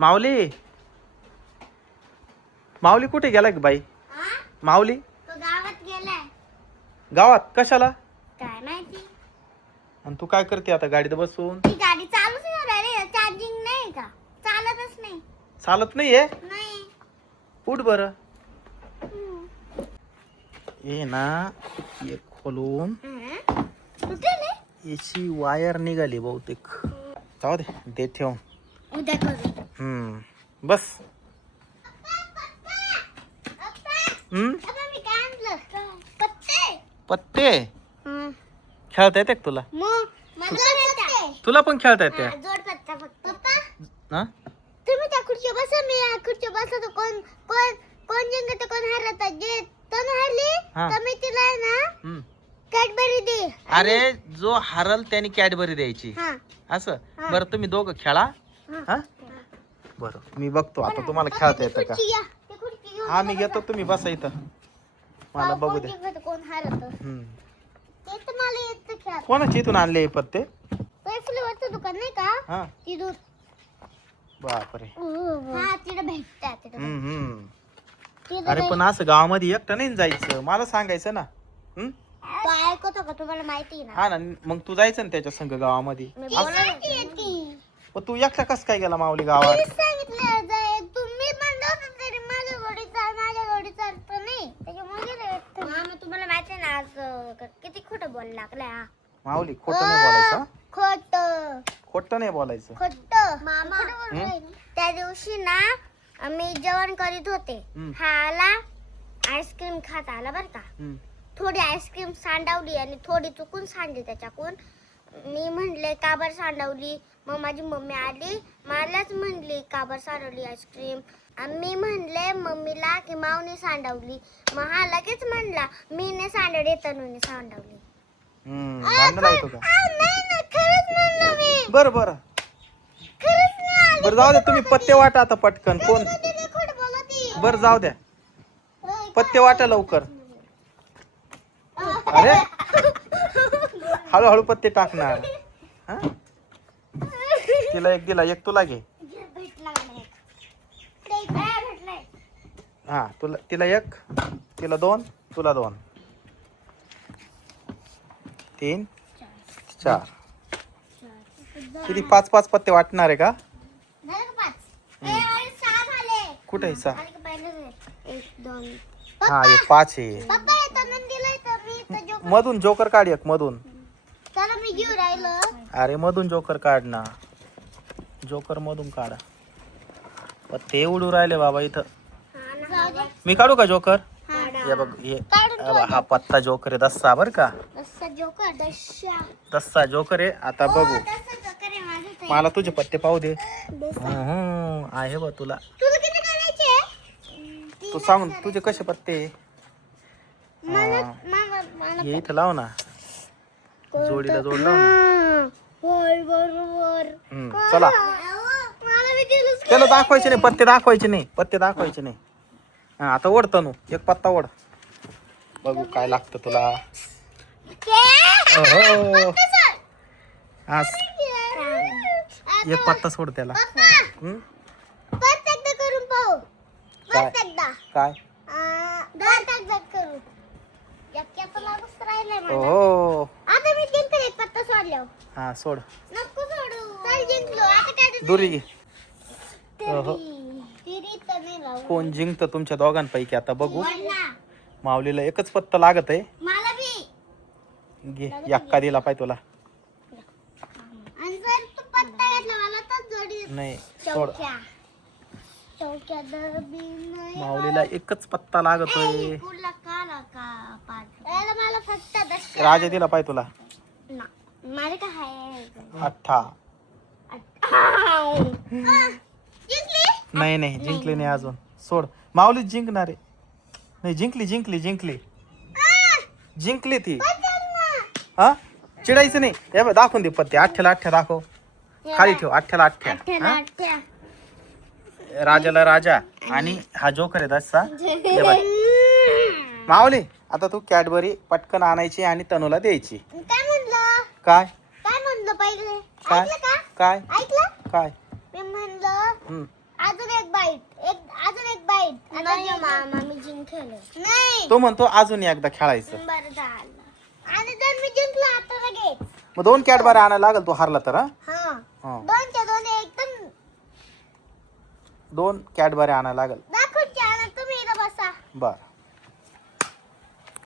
माऊली माऊली कुठे गेला की बाई? माऊली तो गावात गेलाय. गावात कशाला? काय माहिती. आणि तू काय करते आता गाडीत बसून? ती गाडी चालूच नाही राहिली. चार्जिंग नाही का? चालतच नाही. चालत नाहीये? नाही. उठ बरं. ये ना एक खोलून कुठे रे? याची वायर निघाली बहुतेक. जाऊ दे, ते ठेवून. उद्या करू. बस. मी काय आणलं? पत्ते. पत्ते खेळता येते का तुला? तुला पण खेळता येते? जोड पत्ता फक्त. पप्पा हा? तुम्ही त्या खुर्ची बसा. मी या खुर्ची बसतो. कोण कोण कोण जिंकत कोण हरत? जे तनु हरली तर मी तिला आहे ना कॅडबरी दे. अरे जो हरल त्याने कॅडबरी द्यायची. असं बरं, तुम्ही दोघं खेळा. हा बरं, मी बघतो आता तुम्हाला खेळता येतं का. हा मी घेतो, तुम्ही बसा इथं. मला बघू दे. कोण हरत ते तर मला येत खेळ. कोणाची इथून आणले हे पत्ते? फ्लेवरचं दुकान नाही का? हा तिथून. बापरे. हा तिथे भेटतात. अरे पण असं गावामध्ये एकटं नाही जायचं, मला सांगायचं ना. तो ऐकतो का? तुम्हाला माहिती ना. हा ना, मग तू जायचं ना त्याच्या संग गावामध्ये. तू एकटा कस काय गेला माऊली गावात? तुम्ही माझ्या गोडीचा अर्थ नाही त्याच्यामुळे. तुम्हाला माहिती ना आज किती खोटं बोल लागलाय. माऊली खोटं नाही बोलायचं. खोटं नाही बोलायचं. मामा त्या दिवशी ना मी जेवण करीत होते. हा आला आईस्क्रीम खात आला बर का. थोडी आईस्क्रीम सांडवली आणि थोडी चुकून सांडली त्याच्याकडून. मी म्हणले का बरं सांडवली? मग माझी मम्मी आली मलाच म्हणली का बरं सांडवली आईस्क्रीम. आणि मी म्हणले मम्मीला की माऊने सांडवली. मग हा लगेच म्हणला मी ने सांडवली तनुने सांडवली. बर बर बर, जाऊ द्या तुम्ही पत्ते वाटा आता पटकन. कोण बर, जाऊ द्या पत्ते वाटा लवकर. अरे हळूहळू पत्ते टाकणार. तिला एक दिला, एक तुला घे. हा तुला, तिला एक, तिला दोन, तुला दोन, 3 4. किती 5-5 पत्ते वाटणार आहे का? कुठे आहे 6? हा हे 5 आहे. मधून जोकर काढ एक मधून. मी घेऊ राहिलो. अरे मधून जोकर काढ ना. जोकर मधून काढा. पत्ते उडू राहिले बाबा इथं. मी काढू का जोकर? हे बघ, हे हा पत्ता जोकर आहे. 10 बर का? 10 जोकर आहे. आता बघू, मला तुझे पत्ते पाहू दे. आहे बघ तुला. तू सांग तुझे कसे पत्ते. हे इथं लाव ना, जोडीला जोड लाव ना. चला, त्याला दाखवायचे नाही पत्ते, दाखवायचे नाही पत्ते, दाखवायचे नाही. हा आता ओढ तनू, एक पत्ता ओढ. बघू काय लागतं तुला. हा एक पत्ता सोड त्याला. काय काय? हो हा सोड. दुरी घे. कोण जिंकत तुमच्या दोघांपैकी आता बघू. माऊलीला एकच पत्ता लागत आहे. घे, एक्का दिला पाय तुला. नाही सोड. माऊलीला एकच पत्ता लागतोय. राजा दिला पाय तुला. 8. नाही नाही जिंकली नाही अजून. सोड, माऊली जिंकणार आहे. नाही जिंकली जिंकली जिंकली जिंकली ती. हा चिडायचं नाही. हे बघ दाखवून दे पत्ते. 8ला 8 दाखव. खाली ठेव. 8ला 8. राजाला राजा आणि हा जोकर आहे 10चा. हे बघ माऊली, आता तू कॅडबरी पटकन आणायची आणि तनूला द्यायची. काय काय म्हणलं पहिले? काय ऐकलं का? काय ऐकलं? काय? मी म्हणलं अजून एक बाईट अजून एक बाईट नाही मामा मी जिंकले नाही तो म्हणतो अजून एकदा खेळायचं. बरं झालं आणि जर मी जिंकलो आता लगेच मग 2 कॅडबरी आणायला लागल तू हारला तर. हा हा 2च्या 2 एकदम 2 कॅडबरी आणायला लागल. दाखवून आणा तुम्ही इथं बसा. बर